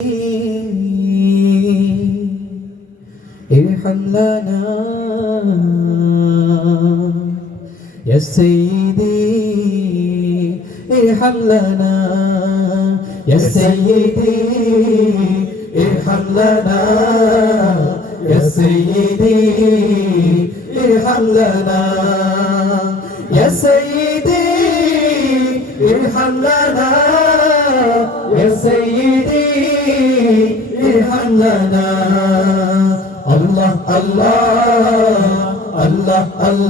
ارحم لنا يا سيدي، ارحم لنا يا سيدي، ارحم لنا يا سيدي، ارحم لنا يا سيدي، ارحم لنا يا سيدي، ارحم لنا. الله الله الله الله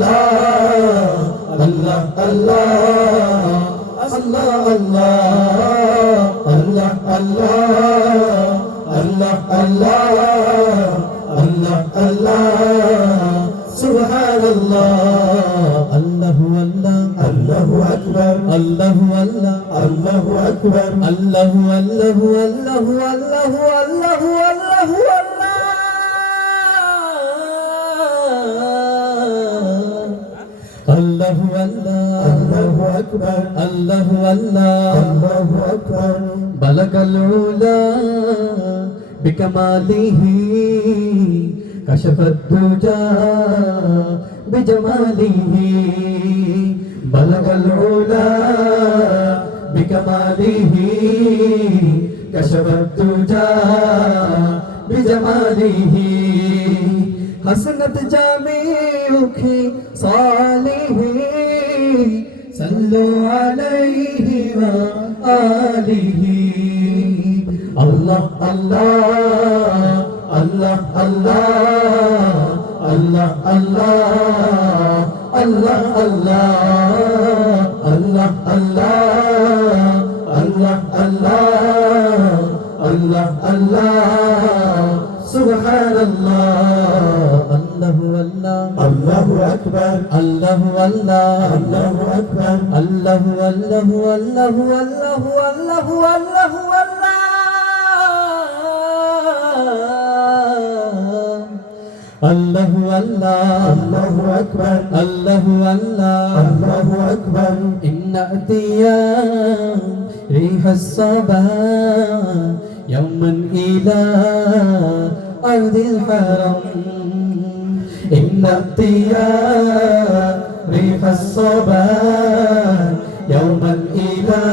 الله الله الله الله الله الله الله الله سبحان الله. الله الله الله أكبر الله الله الله أكبر الله الله الله الله الله الله الله الله الله أكبر الله الله الله أكبر. بلغ العلا بكماله كشف الدجى بجماله. بلغ العلا بكماله كشف الدجى بجماله. حسنت جميع صالح صلوا عليه وآله. الله الله الله الله الله الله الله الله الله الله الله الله الله سبحان الله. الله الله الله أكبر الله الله الله أكبر الله الله الله الله الله الله الله الله الله أكبر الله الله الله أكبر. إن أتيا ريح الصبا يوما إلى أرض الحرم. إن أتيا ريح الصبا يوما إلى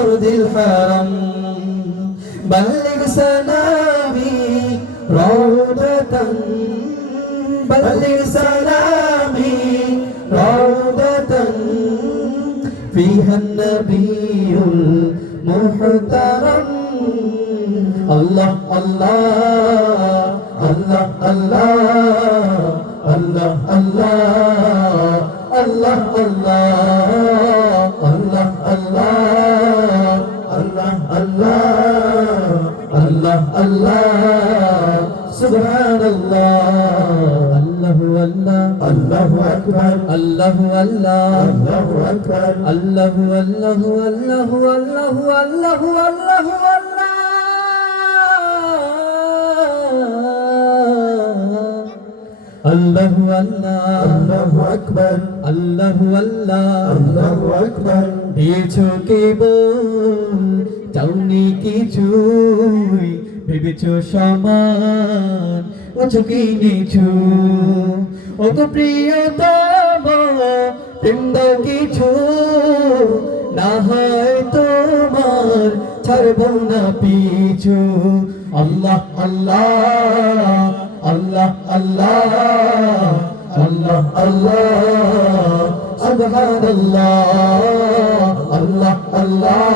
أرض الحرم. بلغ سلامي روضة بلغ سلامي روضة فيها النبي المحترم. الله الله الله الله الله الله الله الله الله الله الله الله سبحان الله. الله الله الله أكبر الله الله الله أكبر الله الله الله الله الله الله الله الله الله أكبر الله الله الله أكبر. দিয়েছো কেবল চাওনি কিছুই, ভেবেছো সমান উঁচু কিনেছো। ও গো প্রিয়তম প্রেম দাও কিছু, না হয় তোমার ছাড়বো না পিছু। আল্লাহ আল্লাহ আল্লাহ আল্লাহ আল্লাহ আল্লাহ সুবহানাল্লাহ আল্লাহ আল্লাহ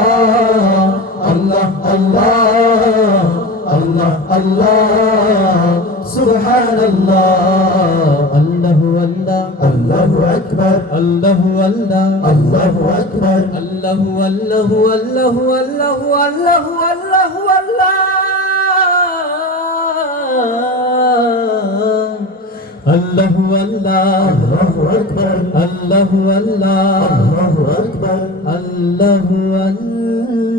আল্লাহ আল্লাহ আল্লাহ আল্লাহ সুবহানাল্লাহ। আল্লাহু আল্লাহ আল্লাহু আকবার আল্লাহু আল্লাহ আল্লাহু আকবার আল্লাহু আল্লাহু আল্লাহু আল্লাহু আল্লাহু আল্লাহু আল্লাহ আল্লাহু আল্লাহ আল্লাহু আকবার আল্লাহু আল্লাহ আল্লাহু আকবার আল্লাহু আল্লাহ